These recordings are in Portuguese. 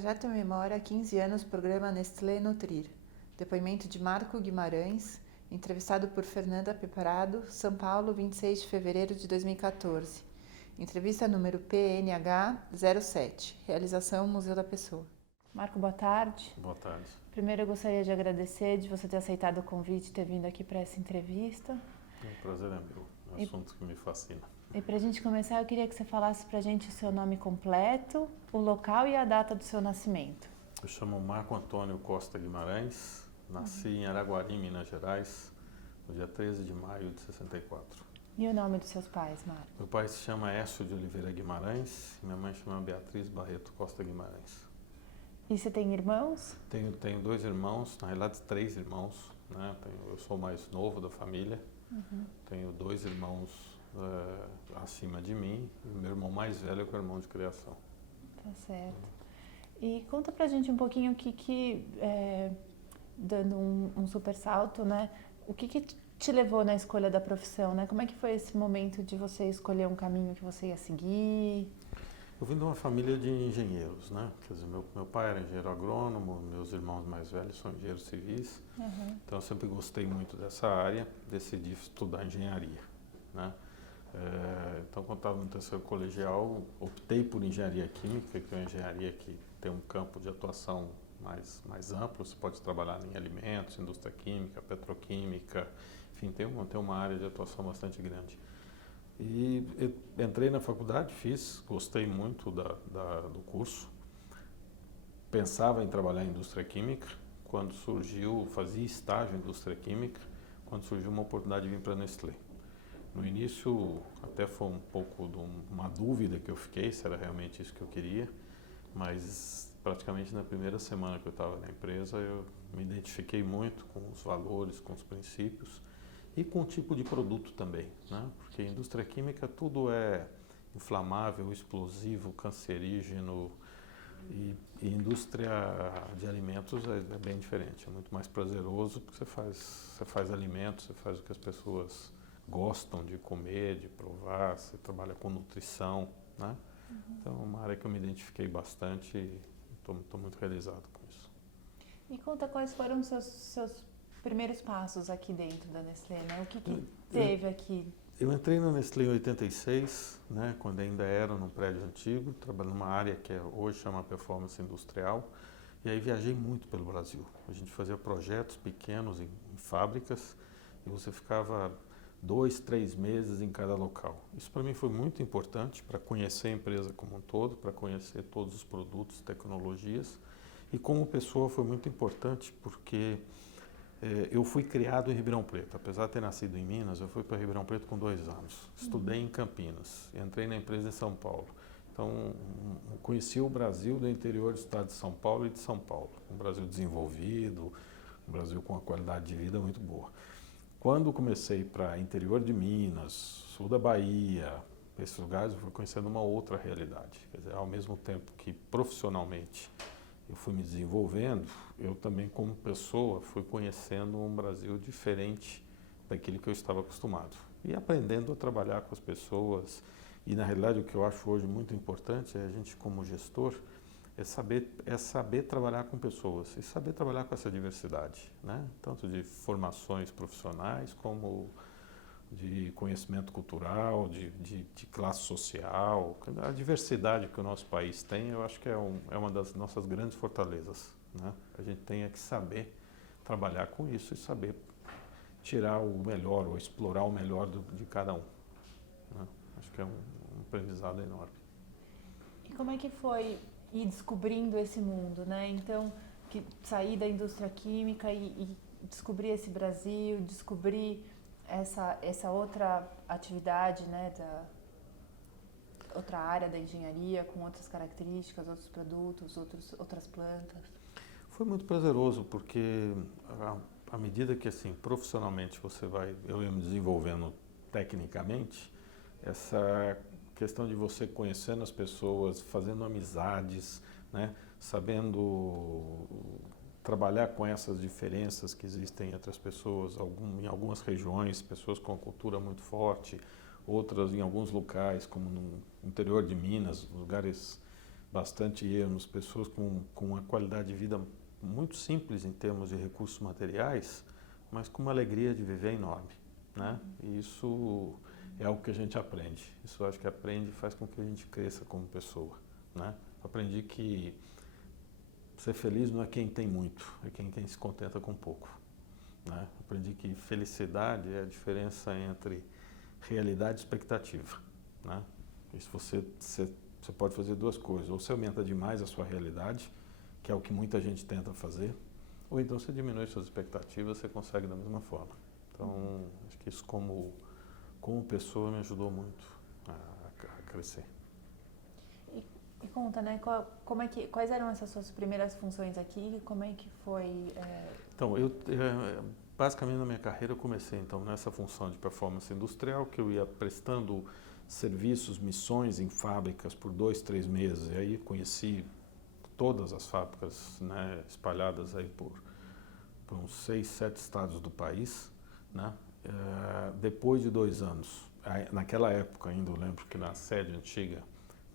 Projeto Memória 15 anos, programa Nestlé Nutrir. Depoimento de Marco Guimarães, entrevistado por Fernanda Peparado, São Paulo, 26 de fevereiro de 2014. Entrevista número PNH 07. Realização Museu da Pessoa. Marco, boa tarde. Boa tarde. Primeiro eu gostaria de agradecer de você ter aceitado o convite e ter vindo aqui para essa entrevista. O prazer é meu, é um assunto que me fascina. E para a gente começar, eu queria que você falasse para a gente o seu nome completo, o local e a data do seu nascimento. Eu chamo Marco Antônio Costa Guimarães, nasci em Araguari, Minas Gerais, no dia 13 de maio de 64. E o nome dos seus pais, Marco? Meu pai se chama Écio de Oliveira Guimarães e minha mãe se chama Beatriz Barreto Costa Guimarães. E você tem irmãos? Tenho 2 irmãos, na realidade 3 irmãos, né? Eu sou o mais novo da família, tenho 2 irmãos acima de mim e o meu irmão mais velho é o irmão de criação. Tá certo. E conta pra gente um pouquinho o que dando um super salto, né? O que te levou na escolha da profissão, né? Como é que foi esse momento de você escolher um caminho que você ia seguir? Eu vim de uma família de engenheiros, né? Quer dizer, meu pai era engenheiro agrônomo, meus irmãos mais velhos são engenheiros civis, então eu sempre gostei muito dessa área, decidi estudar engenharia, né? Então, quando estava no terceiro colegial, optei por engenharia química, que é uma engenharia que tem um campo de atuação mais amplo. Você pode trabalhar em alimentos, indústria química, petroquímica, enfim, tem uma área de atuação bastante grande. E entrei na faculdade, gostei muito do curso, pensava em trabalhar em indústria química, fazia estágio em indústria química, quando surgiu uma oportunidade de vir para a Nestlé. No início, até foi um pouco de uma dúvida que eu fiquei, se era realmente isso que eu queria, mas praticamente na primeira semana que eu estava na empresa, eu me identifiquei muito com os valores, com os princípios e com o tipo de produto também, né? Porque a indústria química tudo é inflamável, explosivo, cancerígeno e indústria de alimentos é bem diferente, é muito mais prazeroso porque você faz alimentos, você faz o que as pessoas gostam de comer, de provar, você trabalha com nutrição, né? Então é uma área que eu me identifiquei bastante e estou muito realizado com isso. E conta quais foram os seus primeiros passos aqui dentro da Nestlé, né? O que teve aqui? Eu entrei na Nestlé em 86, né, quando ainda era num prédio antigo, trabalhando numa área que hoje chama Performance Industrial, e aí viajei muito pelo Brasil. A gente fazia projetos pequenos em fábricas e você ficava 2, 3 meses em cada local. Isso para mim foi muito importante para conhecer a empresa como um todo, para conhecer todos os produtos, tecnologias. E como pessoa foi muito importante porque eu fui criado em Ribeirão Preto. Apesar de ter nascido em Minas, eu fui para Ribeirão Preto com 2 anos. Estudei em Campinas, entrei na empresa em São Paulo. Então, conheci o Brasil do interior do estado de São Paulo e de São Paulo. Um Brasil desenvolvido, um Brasil com uma qualidade de vida muito boa. Quando comecei para interior de Minas, sul da Bahia, esses lugares, eu fui conhecendo uma outra realidade. Quer dizer, ao mesmo tempo que profissionalmente eu fui me desenvolvendo, eu também como pessoa fui conhecendo um Brasil diferente daquele que eu estava acostumado. E aprendendo a trabalhar com as pessoas. E na realidade o que eu acho hoje muito importante é a gente como gestor é saber trabalhar com pessoas e saber trabalhar com essa diversidade, né? Tanto de formações profissionais como de conhecimento cultural, de classe social. A diversidade que o nosso país tem, eu acho que é uma das nossas grandes fortalezas, né? A gente tem que saber trabalhar com isso e saber tirar o melhor ou explorar o melhor de cada um, né? Acho que é um aprendizado enorme. E como é que foi ir descobrindo esse mundo, né? Então, sair da indústria química e descobrir esse Brasil, descobrir essa outra atividade, né? Outra área da engenharia com outras características, outros produtos, outras plantas. Foi muito prazeroso porque à medida que assim profissionalmente eu ia me desenvolvendo tecnicamente, essa questão de você conhecendo as pessoas, fazendo amizades, né, sabendo trabalhar com essas diferenças que existem entre as pessoas, em algumas regiões, pessoas com uma cultura muito forte, outras em alguns locais, como no interior de Minas, lugares bastante ermos, pessoas com uma qualidade de vida muito simples em termos de recursos materiais, mas com uma alegria de viver enorme, né? E isso é algo que a gente aprende. Isso eu acho que aprende e faz com que a gente cresça como pessoa, né? Aprendi que ser feliz não é quem tem muito, é quem se contenta com pouco, né? Aprendi que felicidade é a diferença entre realidade e expectativa, né? E se você pode fazer duas coisas, ou você aumenta demais a sua realidade, que é o que muita gente tenta fazer, ou então você diminui suas expectativas, você consegue da mesma forma. Então, acho que isso como pessoa me ajudou muito a crescer. E conta, né, quais eram essas suas primeiras funções aqui? Como é que foi? Então, basicamente na minha carreira eu comecei então nessa função de performance industrial, que eu ia prestando serviços, missões em fábricas por 2, 3 meses. E aí conheci todas as fábricas, né, espalhadas aí por uns 6, 7 estados do país, né? Depois de 2 anos, naquela época ainda eu lembro que na sede antiga,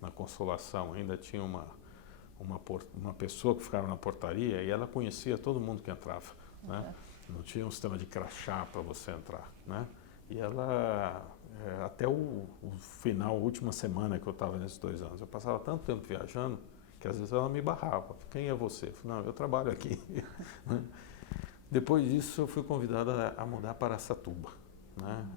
na Consolação, ainda tinha uma pessoa que ficava na portaria e ela conhecia todo mundo que entrava, né? Não tinha um sistema de crachá para você entrar, né? E ela, até o final, a última semana que eu estava nesses 2 anos, eu passava tanto tempo viajando que às vezes ela me barrava. Quem é você? Eu falei, não, eu trabalho aqui. Depois disso eu fui convidado a mudar para Araçatuba, né?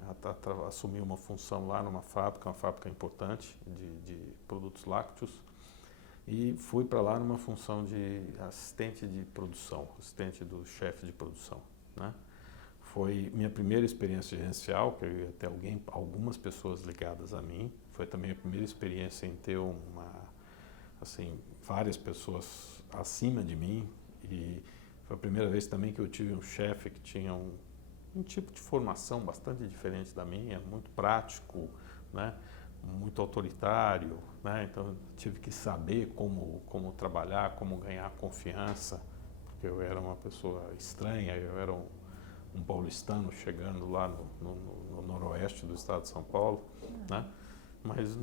Assumir uma função lá numa fábrica, uma fábrica importante de produtos lácteos, e fui para lá numa função de assistente de produção, assistente do chefe de produção, né? Foi minha primeira experiência gerencial, que eu ia ter algumas pessoas ligadas a mim. Foi também a primeira experiência em ter várias pessoas acima de mim, e foi a primeira vez também que eu tive um chefe que tinha um tipo de formação bastante diferente da minha, muito prático, né? Muito autoritário, né? Então eu tive que saber como trabalhar, como ganhar confiança, porque eu era uma pessoa estranha, eu era um paulistano chegando lá no noroeste do estado de São Paulo, né? Mas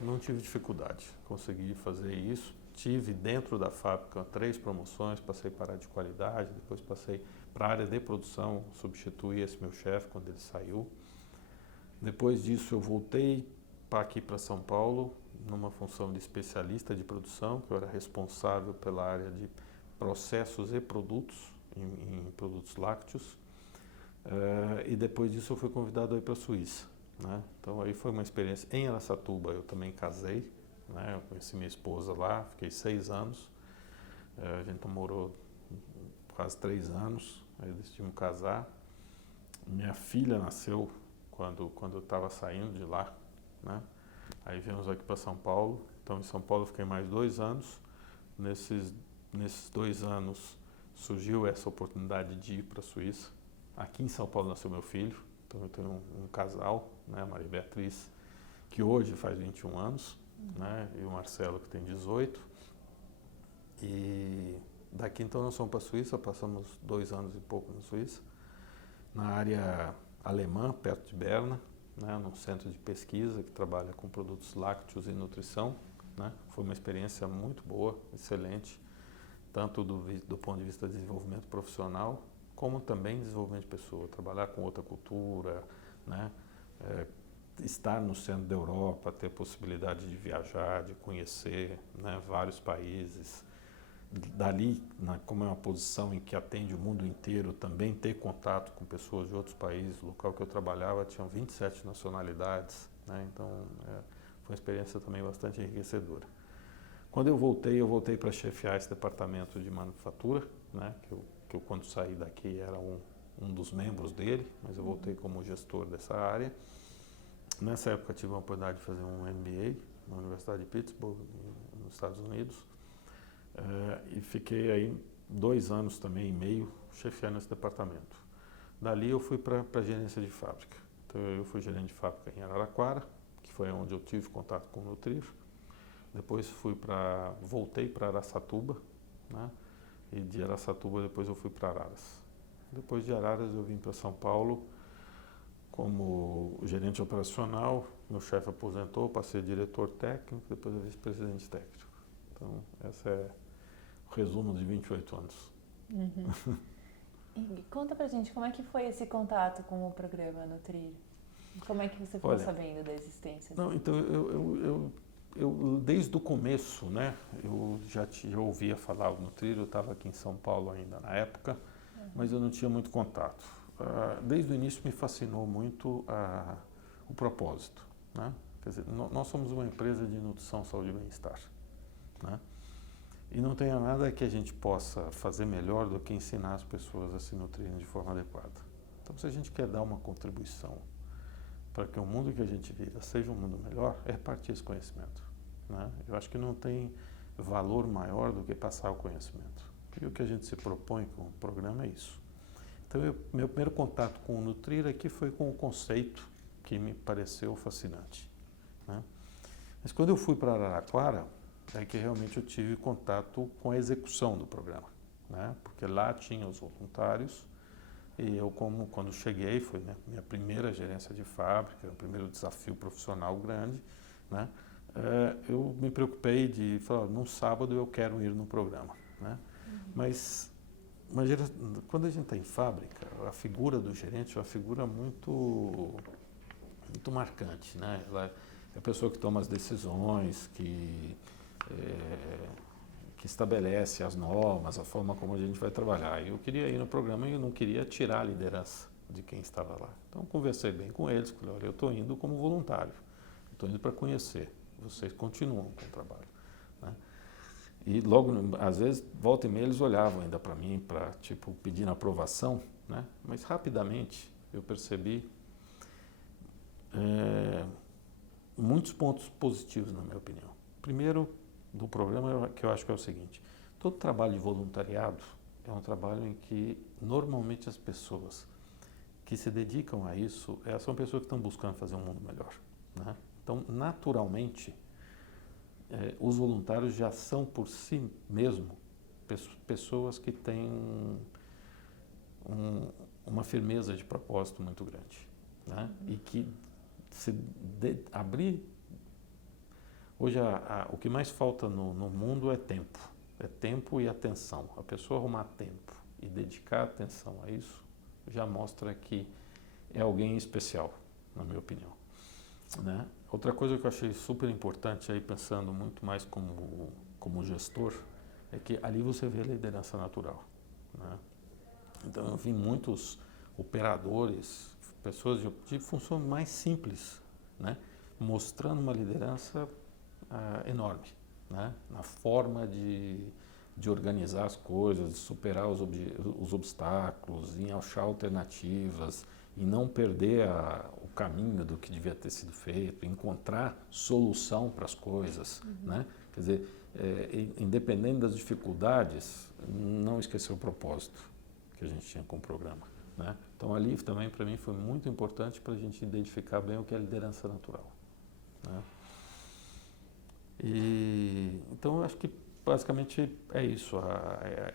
não tive dificuldade, consegui fazer isso. Tive dentro da fábrica 3 promoções, passei para a área de qualidade, depois passei para a área de produção, substituí esse meu chefe quando ele saiu. Depois disso eu voltei aqui para São Paulo, numa função de especialista de produção, que eu era responsável pela área de processos e produtos, em produtos lácteos. E depois disso eu fui convidado a ir para a Suíça, né? Então aí foi uma experiência em Araçatuba. Eu também casei, né? Eu conheci minha esposa lá, fiquei 6 anos. A gente namorou quase 3 anos, aí decidimos casar. Minha filha nasceu quando eu estava saindo de lá, né? Aí viemos aqui para São Paulo. Então em São Paulo eu fiquei mais 2 anos. Nesses 2 anos surgiu essa oportunidade de ir para a Suíça. Aqui em São Paulo nasceu meu filho, então eu tenho um casal, né, Maria Beatriz, que hoje faz 21 anos, né, e o Marcelo, que tem 18. E daqui então nós fomos para a Suíça, passamos 2 anos e pouco na Suíça, na área alemã, perto de Berna, né, num centro de pesquisa que trabalha com produtos lácteos e nutrição, né. Foi uma experiência muito boa, excelente, tanto do ponto de vista de desenvolvimento profissional, como também desenvolvimento de pessoa, trabalhar com outra cultura, né? Estar no centro da Europa, ter a possibilidade de viajar, de conhecer, né, vários países. Dali, como é uma posição em que atende o mundo inteiro, também ter contato com pessoas de outros países. O local que eu trabalhava tinha 27 nacionalidades, né? Então foi uma experiência também bastante enriquecedora. Quando eu voltei para chefiar esse departamento de manufatura, né, que eu quando saí daqui era um dos membros dele, mas eu voltei como gestor dessa área. Nessa época tive a oportunidade de fazer um MBA na Universidade de Pittsburgh, nos Estados Unidos, e fiquei aí 2 anos também e meio chefiando esse departamento. Dali eu fui para a gerência de fábrica. Então eu fui gerente de fábrica em Araraquara, que foi onde eu tive contato com o Nutrir. Depois voltei para Araçatuba, né? E de Araçatuba depois eu fui para Araras. Depois de Araras eu vim para São Paulo como gerente operacional. Meu chefe aposentou, passei a diretor técnico, depois a vice-presidente técnico. Então, esse é o resumo de 28 anos. Uhum. E conta pra gente, como é que foi esse contato com o programa Nutrir? Como é que você ficou sabendo da existência? Não, então, eu desde o começo, né, eu já ouvia falar do Nutrir, eu estava aqui em São Paulo ainda na época, mas eu não tinha muito contato. Desde o início me fascinou muito o propósito, né? Quer dizer, nós somos uma empresa de nutrição, saúde e bem-estar, né? E não tem nada que a gente possa fazer melhor do que ensinar as pessoas a se nutrirem de forma adequada. Então, se a gente quer dar uma contribuição para que o mundo que a gente viva seja um mundo melhor, é repartir esse conhecimento, né? Eu acho que não tem valor maior do que passar o conhecimento. E o que a gente se propõe com o programa é isso. Então, meu primeiro contato com o Nutrir aqui foi com o conceito que me pareceu fascinante, né? Mas quando eu fui para Araraquara, é que realmente eu tive contato com a execução do programa, né? Porque lá tinha os voluntários e eu, quando cheguei, foi, né, minha primeira gerência de fábrica, o primeiro desafio profissional grande, né? Eu me preocupei de falar, num sábado eu quero ir no programa, né? Mas quando a gente está em fábrica, a figura do gerente é uma figura muito marcante, né? Ela é a pessoa que toma as decisões, que estabelece as normas, a forma como a gente vai trabalhar. Eu queria ir no programa e eu não queria tirar a liderança de quem estava lá. Então, conversei bem com eles, falei, olha, eu estou indo como voluntário, estou indo para conhecer, vocês continuam com o trabalho, né? E logo, às vezes, volta e meia, eles olhavam ainda para mim, para, tipo, pedir aprovação, né? Mas rapidamente eu percebi muitos pontos positivos, na minha opinião. Primeiro, do programa, que eu acho que é o seguinte: todo trabalho de voluntariado é um trabalho em que normalmente as pessoas que se dedicam a isso são pessoas que estão buscando fazer um mundo melhor, né? Então, naturalmente, os voluntários já são por si mesmo pessoas que têm uma firmeza de propósito muito grande, né? E que se abrir. Hoje, o que mais falta no mundo é tempo e atenção. A pessoa arrumar tempo e dedicar atenção a isso já mostra que é alguém especial, na minha opinião, né? Outra coisa que eu achei super importante, aí pensando muito mais como gestor, é que ali você vê a liderança natural, né? Então, eu vi muitos operadores, pessoas de funções mais simples, né, mostrando uma liderança enorme, né, na forma de organizar as coisas, de superar os obstáculos, em achar alternativas, e não perder o caminho do que devia ter sido feito, encontrar solução para as coisas, né? Quer dizer, independente das dificuldades, não esquecer o propósito que a gente tinha com o programa, né? Então, ali também, para mim, foi muito importante para a gente identificar bem o que é liderança natural, né? Então, eu acho que basicamente é isso,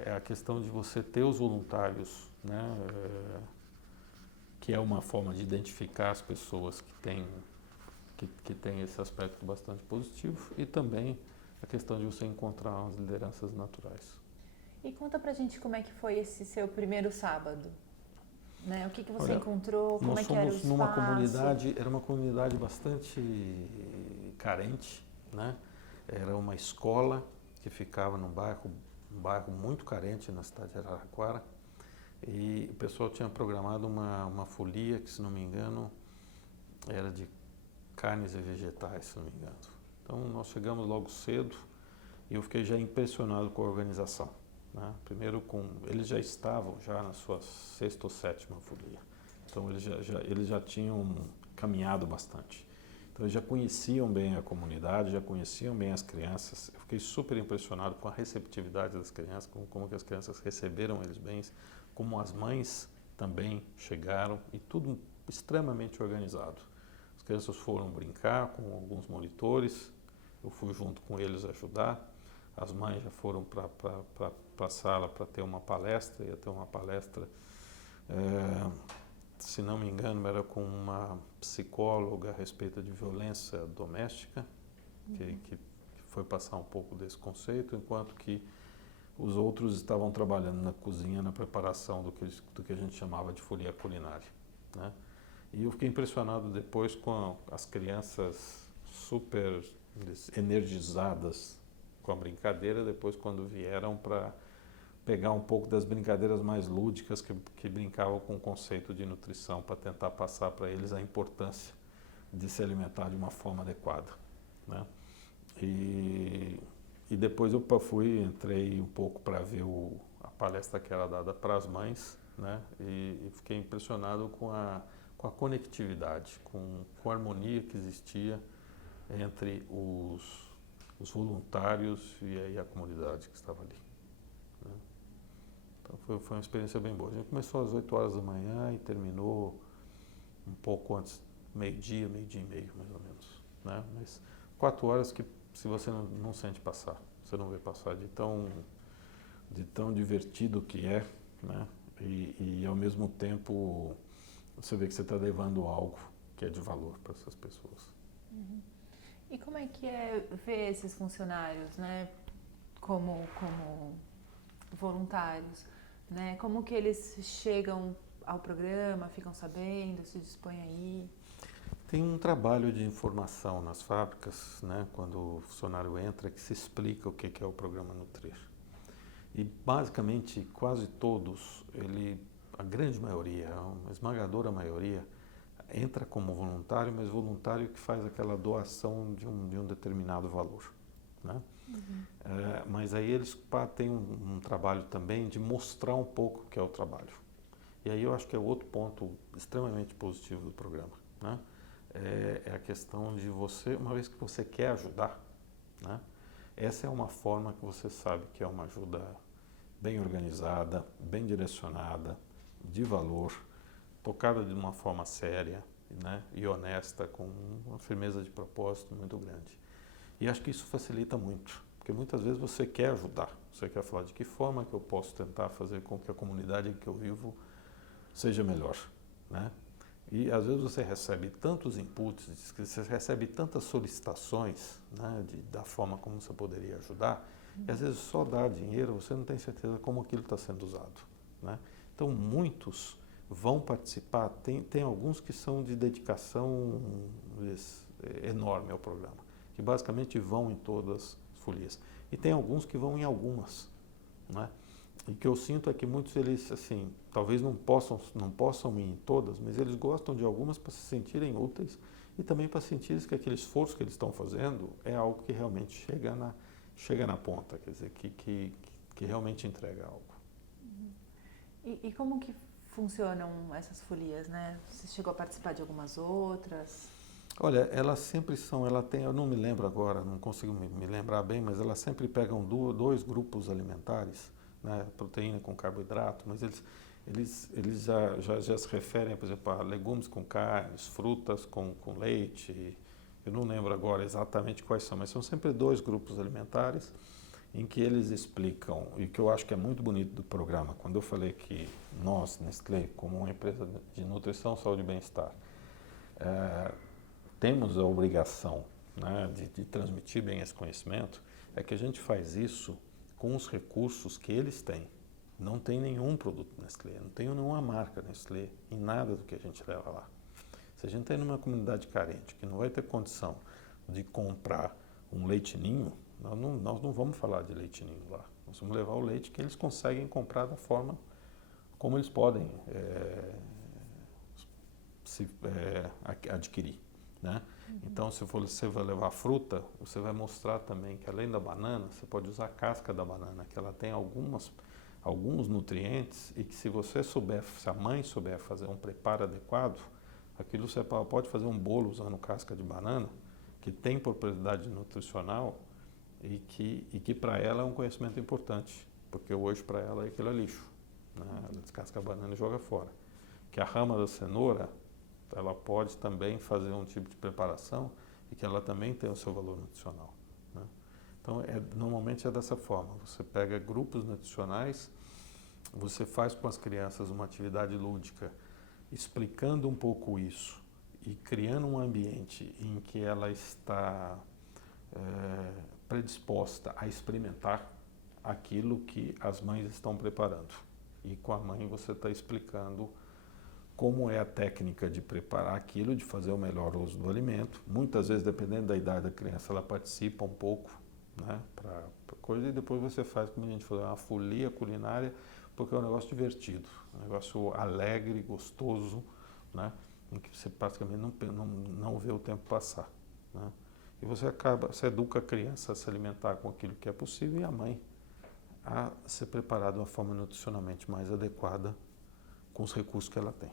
é a questão de você ter os voluntários, né, que é uma forma de identificar as pessoas que têm esse aspecto bastante positivo, e também a questão de você encontrar as lideranças naturais. E conta pra gente como é que foi esse seu primeiro sábado, né? O que você encontrou, como é que era o espaço? Numa comunidade, era uma comunidade bastante carente, né? Era uma escola que ficava um bairro muito carente na cidade de Araraquara, e o pessoal tinha programado uma folia que, se não me engano, era de carnes e vegetais, se não me engano. Então, nós chegamos logo cedo e eu fiquei já impressionado com a organização, né? Primeiro, eles já estavam na sua 6ª ou 7ª folia, então eles já tinham caminhado bastante. Então, eles já conheciam bem a comunidade, já conheciam bem as crianças. Eu fiquei super impressionado com a receptividade das crianças, como que as crianças receberam eles bem, como as mães também chegaram, e tudo extremamente organizado. As crianças foram brincar com alguns monitores, eu fui junto com eles ajudar. As mães já foram para a sala para ter uma palestra, ia ter uma palestra, se não me engano, era com uma psicóloga a respeito de violência doméstica, que foi passar um pouco desse conceito, enquanto que os outros estavam trabalhando na cozinha, na preparação do que a gente chamava de folia culinária, né? E eu fiquei impressionado depois com as crianças super energizadas com a brincadeira, depois quando vieram para pegar um pouco das brincadeiras mais lúdicas que brincavam com o conceito de nutrição, para tentar passar para eles a importância de se alimentar de uma forma adequada, né? E depois eu entrei um pouco para ver a palestra que era dada para as mães, né? E fiquei impressionado com a conectividade, com a harmonia que existia entre os voluntários e a comunidade que estava ali, né? Então foi uma experiência bem boa. A gente começou às 8 horas da manhã e terminou um pouco antes, meio-dia e meio, mais ou menos, né? Mas 4 horas que, se você não sente passar, você não vê passar de tão divertido que é, né? E ao mesmo tempo você vê que você está levando algo que é de valor para essas pessoas. Uhum. E como é que é ver esses funcionários, né, como voluntários, né? Como que eles chegam ao programa, ficam sabendo, se dispõem a ir? Tem um trabalho de informação nas fábricas, né, quando o funcionário entra, que se explica o que é o programa Nutrir. E basicamente quase todos, a grande maioria, a esmagadora maioria, entra como voluntário, mas voluntário que faz aquela doação de um determinado valor, né? Uhum. Mas aí eles têm um trabalho também de mostrar um pouco o que é o trabalho. E aí eu acho que é outro ponto extremamente positivo do programa, né? É a questão de você, uma vez que você quer ajudar, né? Essa é uma forma que você sabe que é uma ajuda bem organizada, bem direcionada, de valor, tocada de uma forma séria, né, e honesta, com uma firmeza de propósito muito grande. E acho que isso facilita muito, porque muitas vezes você quer ajudar, você quer falar de que forma que eu posso tentar fazer com que a comunidade em que eu vivo seja melhor, né? E às vezes você recebe tantos inputs, você recebe tantas solicitações, né, da forma como você poderia ajudar, e às vezes só dar dinheiro, você não tem certeza como aquilo está sendo usado, né? Então muitos vão participar, tem alguns que são de dedicação enorme ao programa, que basicamente vão em todas as folias. E tem alguns que vão em algumas, né? E o que eu sinto é que muitos eles, assim, talvez não possam ir em todas, mas eles gostam de algumas para se sentirem úteis e também para sentirem que aquele esforço que eles estão fazendo é algo que realmente chega na ponta, quer dizer, que realmente entrega algo. Uhum. E como que funcionam essas folias, né? Você chegou a participar de algumas outras? Olha, elas sempre são, eu não me lembro agora, não consigo me lembrar bem, mas elas sempre pegam dois grupos alimentares, né, proteína com carboidrato, mas eles já se referem, por exemplo, a legumes com carnes, frutas com leite. Eu não lembro agora exatamente quais são, mas são sempre dois grupos alimentares em que eles explicam, e que eu acho que é muito bonito do programa, quando eu falei que nós, Nestlé, como uma empresa de nutrição, saúde e bem-estar, temos a obrigação, né, de transmitir bem esse conhecimento, é que a gente faz isso com os recursos que eles têm. Não tem nenhum produto Nestlé, não tem nenhuma marca Nestlé em nada do que a gente leva lá. Se a gente tem numa comunidade carente que não vai ter condição de comprar um leite ninho, nós não vamos falar de leite ninho lá. Nós vamos levar o leite que eles conseguem comprar da forma como eles podem adquirir, né? Uhum. Então, se você vai levar fruta, você vai mostrar também que além da banana, você pode usar a casca da banana, que ela tem alguns nutrientes e que se a mãe souber fazer um preparo adequado, aquilo você pode fazer um bolo usando casca de banana, que tem propriedade nutricional e que para ela é um conhecimento importante, porque hoje para ela aquilo é lixo, né? Ela descasca a banana e joga fora. Que a rama da cenoura, ela pode também fazer um tipo de preparação e que ela também tem o seu valor nutricional, né? Então, normalmente é dessa forma. Você pega grupos nutricionais, você faz com as crianças uma atividade lúdica, explicando um pouco isso e criando um ambiente em que ela está predisposta a experimentar aquilo que as mães estão preparando. E com a mãe você está explicando como é a técnica de preparar aquilo, de fazer o melhor uso do alimento. Muitas vezes, dependendo da idade da criança, ela participa um pouco, né, para coisa, e depois você faz, como a gente falou, uma folia culinária, porque é um negócio divertido, um negócio alegre, gostoso, né, em que você praticamente não vê o tempo passar, né. E você educa a criança a se alimentar com aquilo que é possível e a mãe a ser preparada de uma forma nutricionalmente mais adequada com os recursos que ela tem.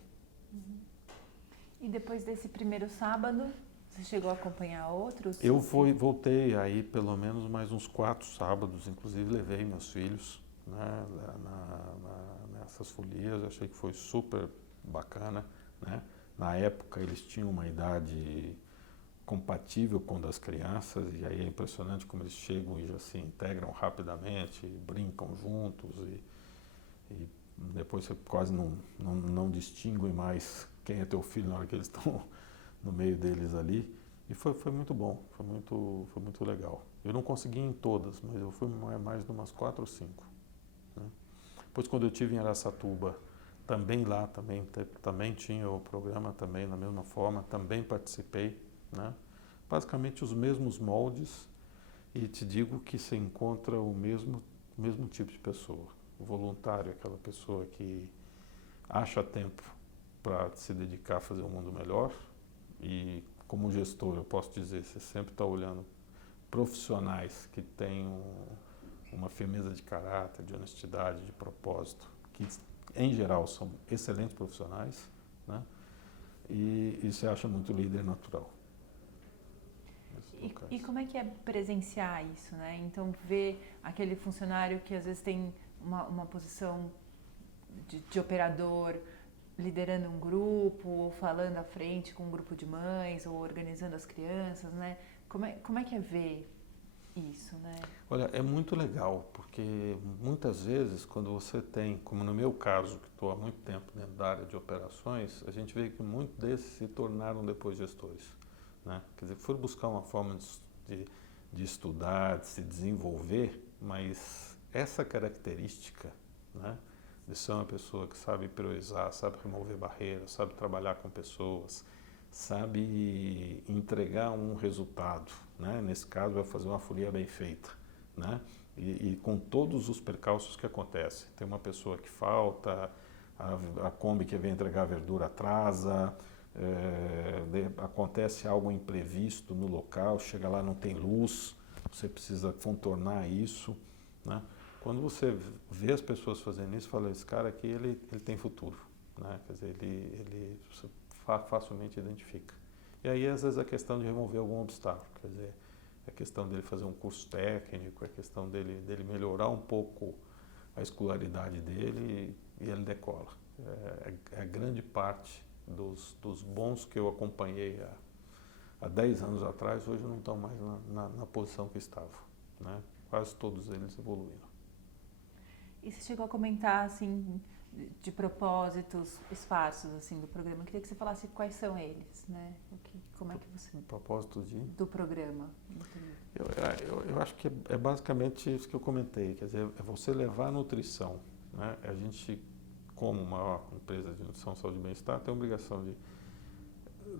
E depois desse primeiro sábado, você chegou a acompanhar outros? Eu voltei aí pelo menos mais uns 4 sábados, inclusive levei meus filhos, né, nessas folias, achei que foi super bacana, né. Na época eles tinham uma idade compatível com a das crianças, e aí é impressionante como eles chegam e já se integram rapidamente, brincam juntos, e depois você quase não distingue mais quem é teu filho na hora que eles estão no meio deles ali. E foi muito bom, foi muito legal. Eu não consegui ir em todas, mas eu fui mais de umas 4 ou 5. Né? Depois, quando eu estive em Araçatuba, também lá também tinha o programa, também da mesma forma, também participei, né? Basicamente os mesmos moldes, e te digo que se encontra o mesmo tipo de pessoa. O voluntário, aquela pessoa que acha tempo para se dedicar a fazer um mundo melhor, e como gestor eu posso dizer, você sempre está olhando profissionais que têm uma firmeza de caráter, de honestidade, de propósito, que em geral são excelentes profissionais, né? E você acha muito líder natural. E como é que é presenciar isso, né? Então, ver aquele funcionário que às vezes tem uma posição de operador, liderando um grupo, ou falando à frente com um grupo de mães, ou organizando as crianças, né? Como é que é ver isso, né? Olha, é muito legal, porque muitas vezes quando você tem, como no meu caso, que estou há muito tempo dentro da área de operações, a gente vê que muitos desses se tornaram depois gestores, né? Quer dizer, foram buscar uma forma de estudar, de se desenvolver, mas essa característica, né, de ser uma pessoa que sabe priorizar, sabe remover barreiras, sabe trabalhar com pessoas, sabe entregar um resultado, né? Nesse caso vai fazer uma folia bem feita, né? E com todos os percalços que acontecem. Tem uma pessoa que falta, a Kombi que vem entregar a verdura atrasa, acontece algo imprevisto no local, chega lá não tem luz, você precisa contornar isso, né? Quando você vê as pessoas fazendo isso, fala, esse cara aqui ele tem futuro, né? Quer dizer, ele facilmente identifica. E aí, às vezes, a questão de remover algum obstáculo, quer dizer, é questão dele fazer um curso técnico, é questão dele melhorar um pouco a escolaridade dele e ele decola. É grande parte dos bons que eu acompanhei há 10 anos atrás, hoje não estão mais na posição que estavam, né? Quase todos eles evoluíram. E você chegou a comentar, assim, de propósitos esparsos, assim, do programa. Eu queria que você falasse quais são eles, né? Como é que você... Propósitos do programa. Eu acho que é basicamente isso que eu comentei, quer dizer, é você levar a nutrição, né? A gente, como uma empresa de nutrição, saúde e bem-estar, tem a obrigação de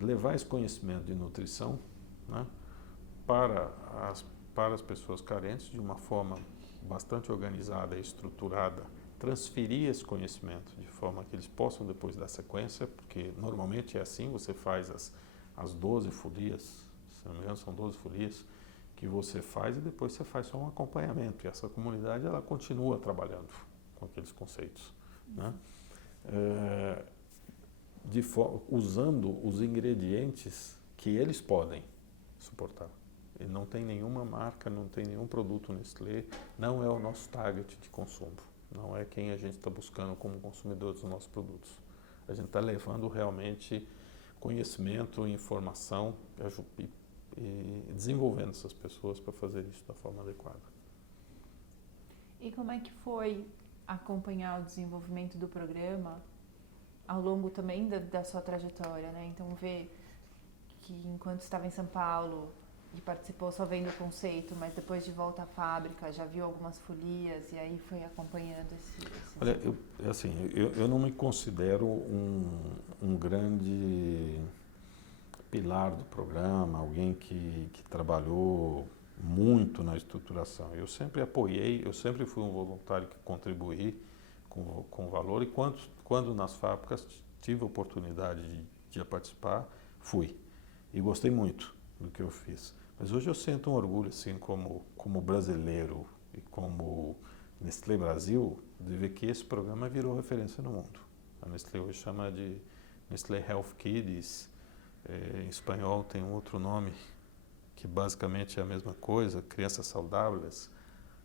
levar esse conhecimento de nutrição, né, para as pessoas carentes de uma forma bastante organizada e estruturada, transferir esse conhecimento de forma que eles possam depois dar sequência, porque normalmente é assim, você faz as 12 folias, se não me engano são 12 folias, que você faz e depois você faz só um acompanhamento, e essa comunidade ela continua trabalhando com aqueles conceitos, né? Usando os ingredientes que eles podem suportar. E não tem nenhuma marca, não tem nenhum produto Nestlé, não é o nosso target de consumo, não é quem a gente está buscando como consumidor dos nossos produtos. A gente está levando realmente conhecimento, informação e desenvolvendo essas pessoas para fazer isso da forma adequada. E como é que foi acompanhar o desenvolvimento do programa ao longo também da sua trajetória, né? Então, ver que enquanto estava em São Paulo, que participou só vendo o conceito, mas depois de volta à fábrica já viu algumas folias e aí foi acompanhando esse... Olha, eu não me considero um grande pilar do programa, alguém que trabalhou muito na estruturação. Eu sempre apoiei, eu sempre fui um voluntário que contribuí com valor e quando nas fábricas tive a oportunidade de participar, fui. E gostei muito do que eu fiz. Mas hoje eu sinto um orgulho, assim, como brasileiro e como Nestlé Brasil, de ver que esse programa virou referência no mundo. A Nestlé hoje chama de Nestlé Health Kids, em espanhol tem um outro nome que basicamente é a mesma coisa, crianças saudáveis,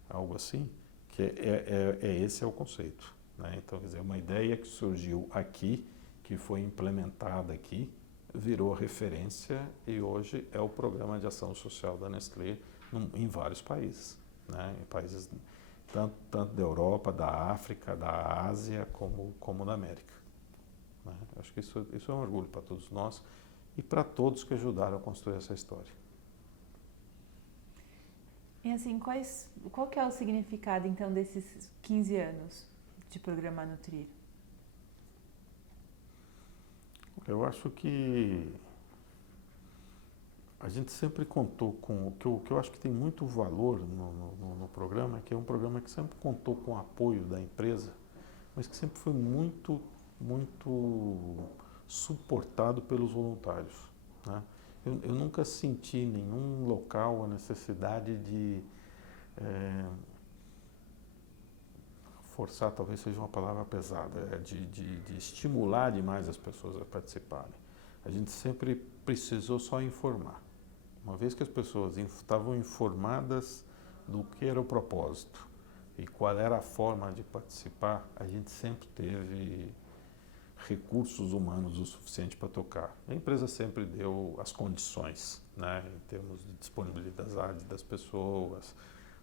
algo assim, que esse é o conceito, né? Então, quer dizer, uma ideia que surgiu aqui, que foi implementada aqui, virou referência e hoje é o programa de ação social da Nestlé em vários países, né? Em países tanto da Europa, da África, da Ásia, como da América, né? Acho que isso é um orgulho para todos nós e para todos que ajudaram a construir essa história. E assim, qual que é o significado então desses 15 anos de programa Nutrir? Eu acho que a gente sempre contou com o que eu acho que tem muito valor no programa, é que é um programa que sempre contou com o apoio da empresa, mas que sempre foi muito suportado pelos voluntários, né? Eu nunca senti em nenhum local a necessidade de forçar, talvez seja uma palavra pesada, de estimular demais as pessoas a participarem. A gente sempre precisou só informar. Uma vez que as pessoas estavam informadas do que era o propósito e qual era a forma de participar, a gente sempre teve recursos humanos o suficiente para tocar. A empresa sempre deu as condições, né, em termos de disponibilidade das pessoas,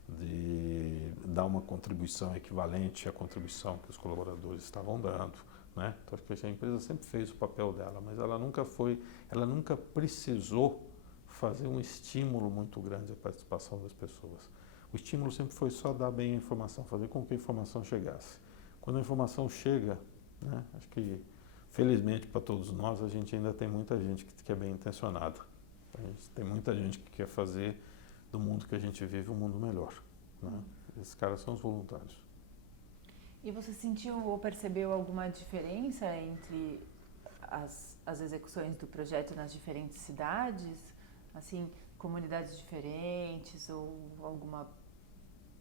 de dar uma contribuição equivalente à contribuição que os colaboradores estavam dando, né? Então, acho que a empresa sempre fez o papel dela, mas ela nunca precisou fazer um estímulo muito grande à participação das pessoas. O estímulo sempre foi só dar bem a informação, fazer com que a informação chegasse. Quando a informação chega, né, acho que, felizmente para todos nós, a gente ainda tem muita gente que é bem intencionada. A gente tem muita gente que quer fazer do mundo que a gente vive um mundo melhor, né? Esses caras são os voluntários. E você sentiu ou percebeu alguma diferença entre as execuções do projeto nas diferentes cidades? Assim, comunidades diferentes ou alguma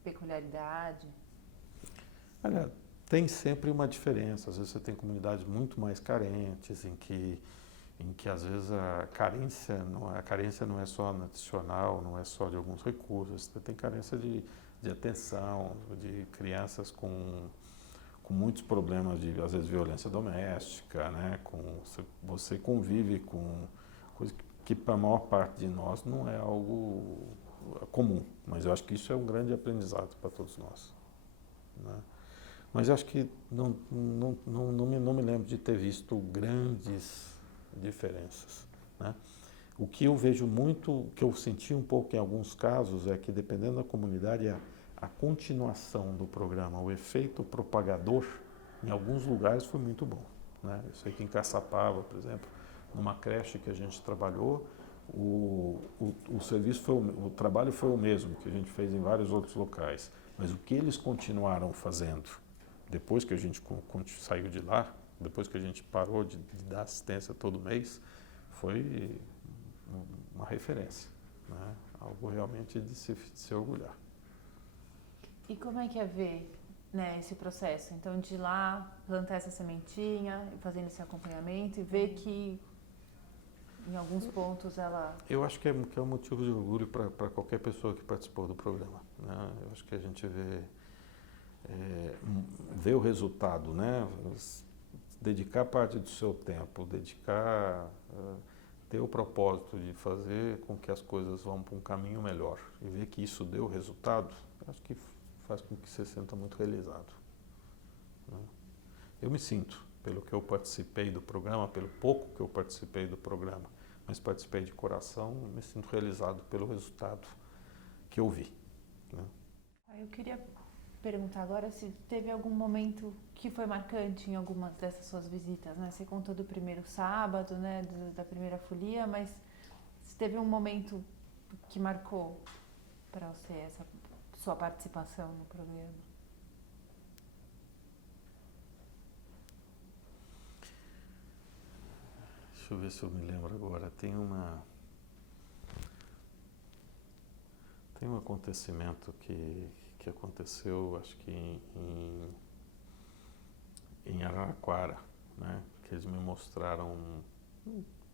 peculiaridade? Olha, tem sempre uma diferença. Às vezes você tem comunidades muito mais carentes, em que às vezes a carência não é só nutricional, não é só de alguns recursos, você tem carência de atenção, de crianças com muitos problemas de, às vezes, violência doméstica, né? Você convive com coisas que para a maior parte de nós não é algo comum, mas eu acho que isso é um grande aprendizado para todos nós, né? Mas eu acho que não me lembro de ter visto grandes diferenças, né? O que eu vejo muito, o que eu senti um pouco em alguns casos, é que dependendo da comunidade, a continuação do programa, o efeito propagador, em alguns lugares foi muito bom, né? Eu sei que em Caçapava, por exemplo, numa creche que a gente trabalhou, o trabalho foi o mesmo que a gente fez em vários outros locais, mas o que eles continuaram fazendo depois que a gente saiu de lá, depois que a gente parou de dar assistência todo mês, foi uma referência, né? Algo realmente de se orgulhar. E como é que é ver, né, esse processo? Então, de ir lá, plantar essa sementinha, fazendo esse acompanhamento e ver que em alguns pontos ela... Eu acho que é um motivo de orgulho para qualquer pessoa que participou do programa, né? Eu acho que a gente vê o resultado, né? Dedicar parte do seu tempo, ter o propósito de fazer com que as coisas vão para um caminho melhor e ver que isso deu resultado, acho que faz com que você se sinta muito realizado, né? Eu me sinto, pelo que eu participei do programa, pelo pouco que eu participei do programa, mas participei de coração e me sinto realizado pelo resultado que eu vi, né? Eu queria perguntar agora se teve algum momento que foi marcante em algumas dessas suas visitas, né? Você contou do primeiro sábado, né, da primeira folia, mas se teve um momento que marcou para você essa sua participação no programa? Deixa eu ver se eu me lembro agora. Tem um acontecimento que aconteceu, acho que em Araraquara, né? Que eles me mostraram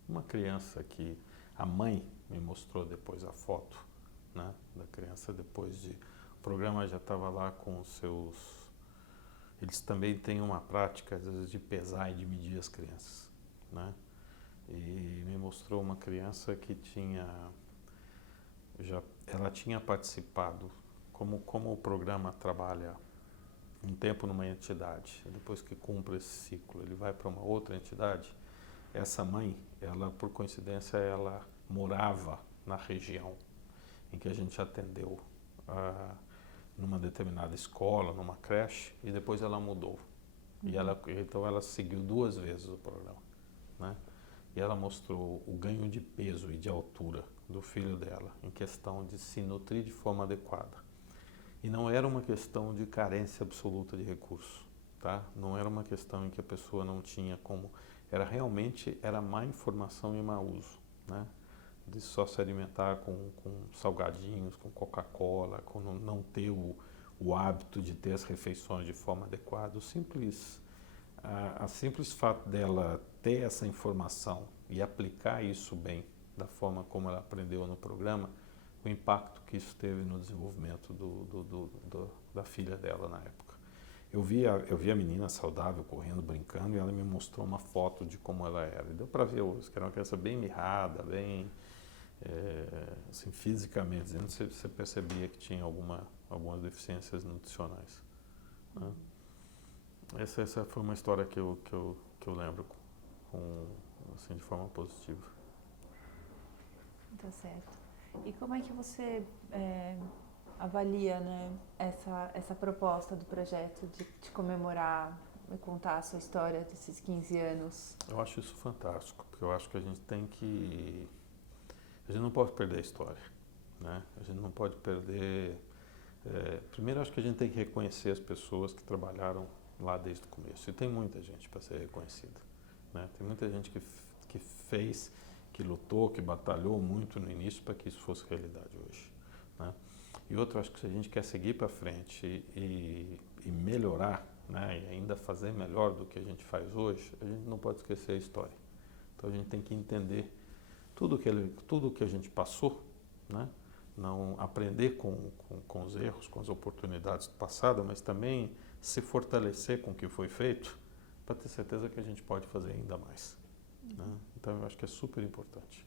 uma criança que a mãe me mostrou depois a foto, né? Da criança depois de... O programa já estava lá com os seus... Eles também têm uma prática, às vezes, de pesar e de medir as crianças, né? E me mostrou uma criança que ela tinha participado, como o programa trabalha um tempo numa entidade, depois que cumpre esse ciclo, ele vai para uma outra entidade. Essa mãe, ela, por coincidência, ela morava na região em que a gente atendeu, numa determinada escola, numa creche, e depois ela mudou. E então ela seguiu 2 vezes o programa, né? E ela mostrou o ganho de peso e de altura do filho dela em questão de se nutrir de forma adequada. E não era uma questão de carência absoluta de recurso, tá? Não era uma questão em que a pessoa não tinha como... Era má informação e mau uso, né? De só se alimentar com salgadinhos, com Coca-Cola, com não ter o hábito de ter as refeições de forma adequada. O simples fato dela ter essa informação e aplicar isso bem, da forma como ela aprendeu no programa, o impacto que isso teve no desenvolvimento da filha dela na época. Eu vi a menina saudável, correndo, brincando, e ela me mostrou uma foto de como ela era. E deu para ver que era uma criança bem mirrada, bem, assim, fisicamente, você percebia que tinha algumas deficiências nutricionais, né? Essa foi uma história que eu lembro assim, de forma positiva. Tá certo. E como é que você avalia, né, essa proposta do projeto de comemorar e contar a sua história desses 15 anos? Eu acho isso fantástico, porque eu acho que a gente não pode perder a história, né? A gente não pode perder... primeiro, acho que a gente tem que reconhecer as pessoas que trabalharam lá desde o começo. E tem muita gente para ser reconhecida, né? Tem muita gente que fez, que lutou, que batalhou muito no início para que isso fosse realidade hoje, né? E outro, acho que se a gente quer seguir para frente e melhorar, né, e ainda fazer melhor do que a gente faz hoje, a gente não pode esquecer a história. Então a gente tem que entender tudo que a gente passou, né? Não aprender com os erros, com as oportunidades do passado, mas também se fortalecer com o que foi feito para ter certeza que a gente pode fazer ainda mais, né? Então eu acho que é super importante.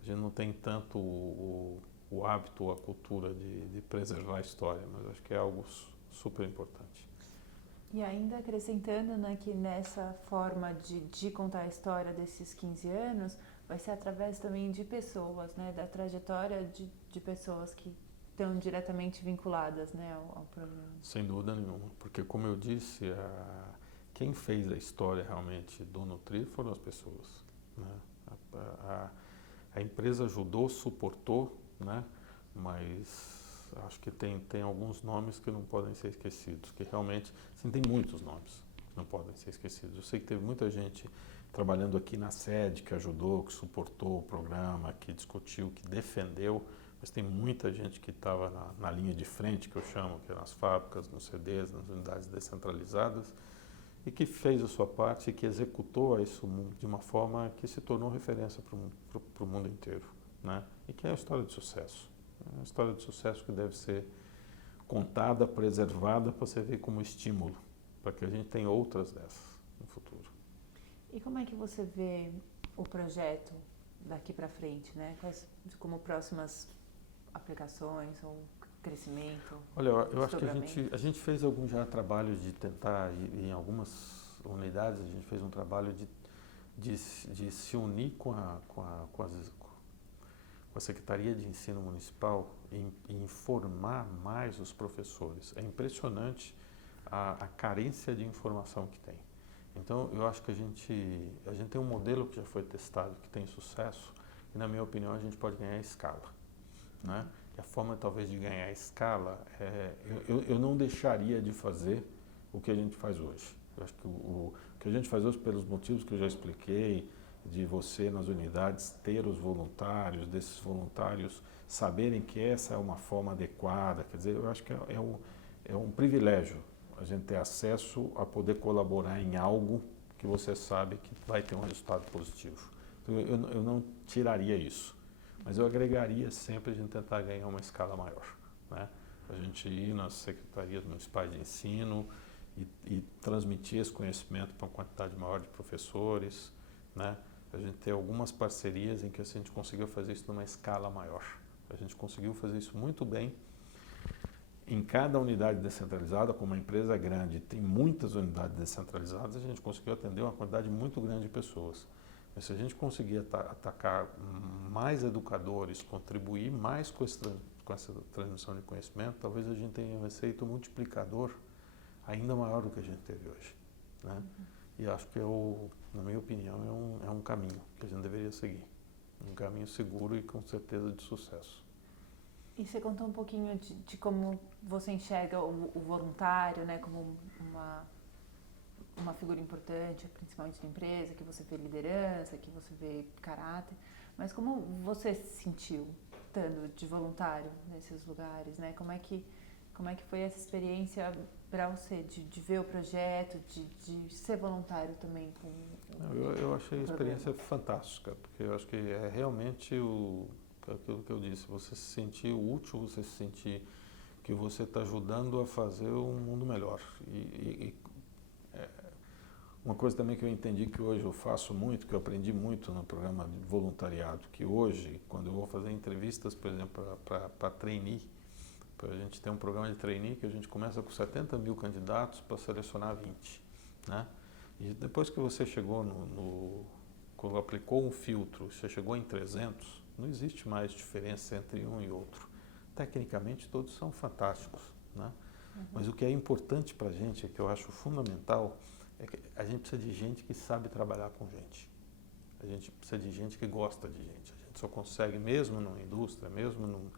A gente não tem tanto o hábito ou a cultura de preservar a história, mas eu acho que é algo super importante. E ainda acrescentando, né, que nessa forma de contar a história desses 15 anos, vai ser através também de pessoas, né, da trajetória de pessoas que estão diretamente vinculadas, né, ao programa. Sem dúvida nenhuma, porque como eu disse, quem fez a história realmente do Nutrir foram as pessoas, né? A empresa ajudou, suportou, né? Mas acho que tem alguns nomes que não podem ser esquecidos, que realmente, sim, tem muitos nomes que não podem ser esquecidos. Eu sei que teve muita gente trabalhando aqui na sede que ajudou, que suportou o programa, que discutiu, que defendeu, mas tem muita gente que estava na linha de frente, que eu chamo, que é nas fábricas, nos CDs, nas unidades descentralizadas, e que fez a sua parte e que executou isso de uma forma que se tornou referência para o mundo inteiro, né? E que é a história de sucesso. É uma história de sucesso que deve ser contada, preservada, para você ver como estímulo, para que a gente tenha outras dessas no futuro. E como é que você vê o projeto daqui para frente, né? Quais como próximas aplicações ou crescimento? Olha, eu acho que a gente fez alguns já trabalhos de tentar, em algumas unidades, a gente fez um trabalho de se unir com a Secretaria de Ensino Municipal e informar mais os professores. É impressionante a carência de informação que tem. Então, eu acho que a gente tem um modelo que já foi testado, que tem sucesso, e, na minha opinião, a gente pode ganhar escala, né? E a forma, talvez, de ganhar escala, eu não deixaria de fazer o que a gente faz hoje. Eu acho que o que a gente faz hoje, pelos motivos que eu já expliquei, de você, nas unidades, ter os voluntários, desses voluntários saberem que essa é uma forma adequada, quer dizer, eu acho que é um privilégio a gente ter acesso a poder colaborar em algo que você sabe que vai ter um resultado positivo. Então, eu não tiraria isso, mas eu agregaria sempre a gente tentar ganhar uma escala maior, né? A gente ir nas secretarias municipais de ensino e transmitir esse conhecimento para uma quantidade maior de professores, né? A gente ter algumas parcerias em que a gente conseguiu fazer isso numa escala maior. A gente conseguiu fazer isso muito bem. Em cada unidade descentralizada, como uma empresa grande tem muitas unidades descentralizadas, a gente conseguiu atender uma quantidade muito grande de pessoas. Mas se a gente conseguir atacar mais educadores, contribuir mais com essa transmissão de conhecimento, talvez a gente tenha um efeito multiplicador ainda maior do que a gente teve hoje, né? E acho que, na minha opinião, é um caminho que a gente deveria seguir. Um caminho seguro e com certeza de sucesso. E você contou um pouquinho de como você enxerga o voluntário, né, como uma figura importante, principalmente na empresa, que você vê liderança, que você vê caráter. Mas como você se sentiu estando de voluntário nesses lugares, né? Como é que foi essa experiência para você, de ver o projeto, de ser voluntário também com eu achei a experiência fantástica, porque eu acho que é realmente aquilo que eu disse, você se sentir útil, você se sentir que você está ajudando a fazer um mundo melhor. Uma coisa também que eu entendi que hoje eu faço muito, que eu aprendi muito no programa de voluntariado, que hoje, quando eu vou fazer entrevistas, por exemplo, para trainee, a gente tem um programa de trainee que a gente começa com 70 mil candidatos para selecionar 20, né? E depois que você chegou quando aplicou um filtro, você chegou em 300, não existe mais diferença entre um e outro. Tecnicamente todos são fantásticos, né? Mas o que é importante para a gente, que eu acho fundamental, é que a gente precisa de gente que sabe trabalhar com gente. A gente precisa de gente que gosta de gente. A gente só consegue, mesmo numa indústria, mesmo num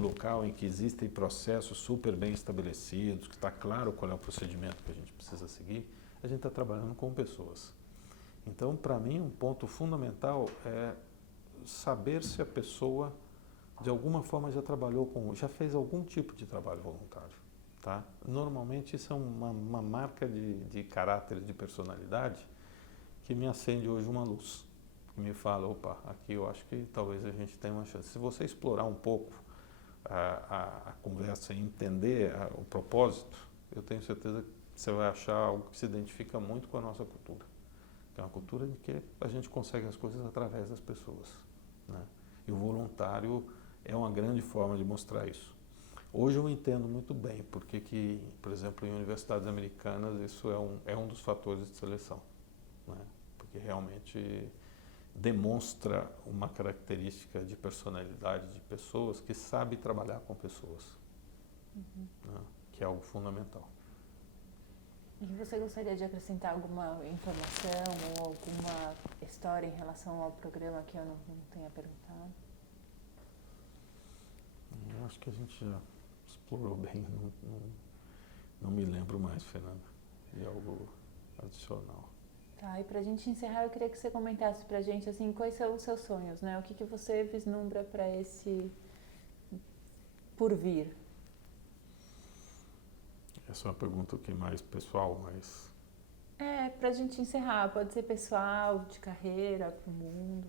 local em que existem processos super bem estabelecidos, que está claro qual é o procedimento que a gente precisa seguir, a gente está trabalhando com pessoas. Então, para mim, um ponto fundamental é saber se a pessoa, de alguma forma, já fez algum tipo de trabalho voluntário, tá? Normalmente, isso é uma marca de caráter, de personalidade, que me acende hoje uma luz, que me fala, opa, aqui eu acho que talvez a gente tenha uma chance. Se você explorar um pouco a conversa e entender o propósito, eu tenho certeza que você vai achar algo que se identifica muito com a nossa cultura, que é uma cultura de que a gente consegue as coisas através das pessoas, né? E o voluntário é uma grande forma de mostrar isso. Hoje eu entendo muito bem porque que, por exemplo, em universidades americanas isso é um dos fatores de seleção, né? Porque realmente demonstra uma característica de personalidade de pessoas que sabe trabalhar com pessoas, né? Que é algo fundamental. E você gostaria de acrescentar alguma informação ou alguma história em relação ao programa que eu não tenha perguntado? Eu acho que a gente já explorou bem, não me lembro mais, Fernanda, de algo adicional. Tá, e pra gente encerrar, eu queria que você comentasse pra gente, assim, quais são os seus sonhos, né? O que você vislumbra para esse por vir? Essa é uma pergunta que mais pessoal, mas... Pra gente encerrar, pode ser pessoal, de carreira, pro mundo.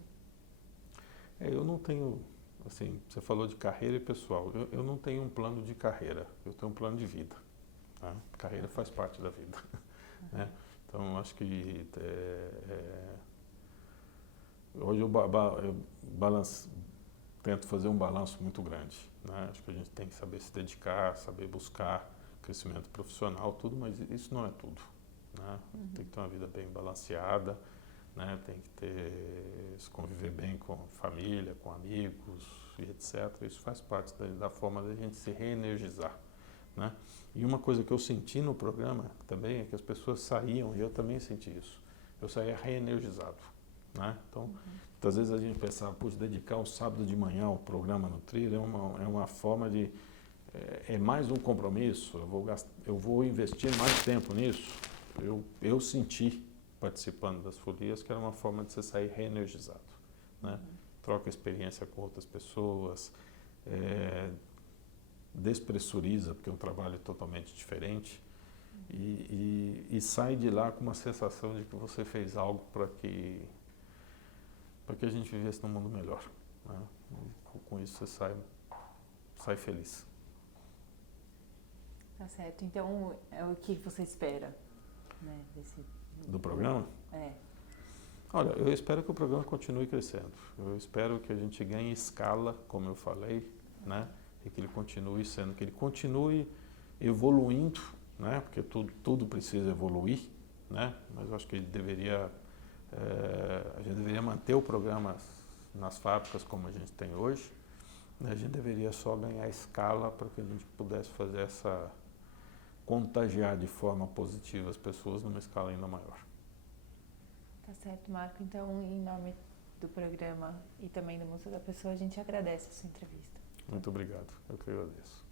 Eu não tenho, assim, você falou de carreira e pessoal, eu não tenho um plano de carreira, eu tenho um plano de vida, né? Carreira faz parte da vida, né? Então, acho que hoje eu tento fazer um balanço muito grande, né? Acho que a gente tem que saber se dedicar, saber buscar crescimento profissional, tudo, mas isso não é tudo, né? Tem que ter uma vida bem balanceada, né? Tem que se conviver bem com família, com amigos e etc. Isso faz parte da forma da gente se reenergizar, né? E uma coisa que eu senti no programa também é que as pessoas saíam, e eu também senti isso, eu saía reenergizado, né? Então, muitas vezes a gente pensava, puxa, dedicar o sábado de manhã ao programa Nutrir é uma forma de, é mais um compromisso, eu vou investir mais tempo nisso. Eu senti, participando das folias, que era uma forma de você sair reenergizado, né? Troca experiência com outras pessoas, despressuriza, porque é um trabalho totalmente diferente, e sai de lá com uma sensação de que você fez algo para que a gente vivesse num mundo melhor, né? Com isso você sai feliz. Tá certo. Então, é o que você espera, né, Do programa? Olha, eu espero que o programa continue crescendo. Eu espero que a gente ganhe escala, como eu falei, né? E que ele continue evoluindo, né? Porque tudo precisa evoluir, né? Mas eu acho que a gente deveria manter o programa nas fábricas como a gente tem hoje, né? A gente deveria só ganhar escala para que a gente pudesse fazer contagiar de forma positiva as pessoas numa escala ainda maior. Tá certo, Marco. Então, em nome do programa e também do Museu da Pessoa, a gente agradece a sua entrevista. Muito obrigado. Eu que agradeço.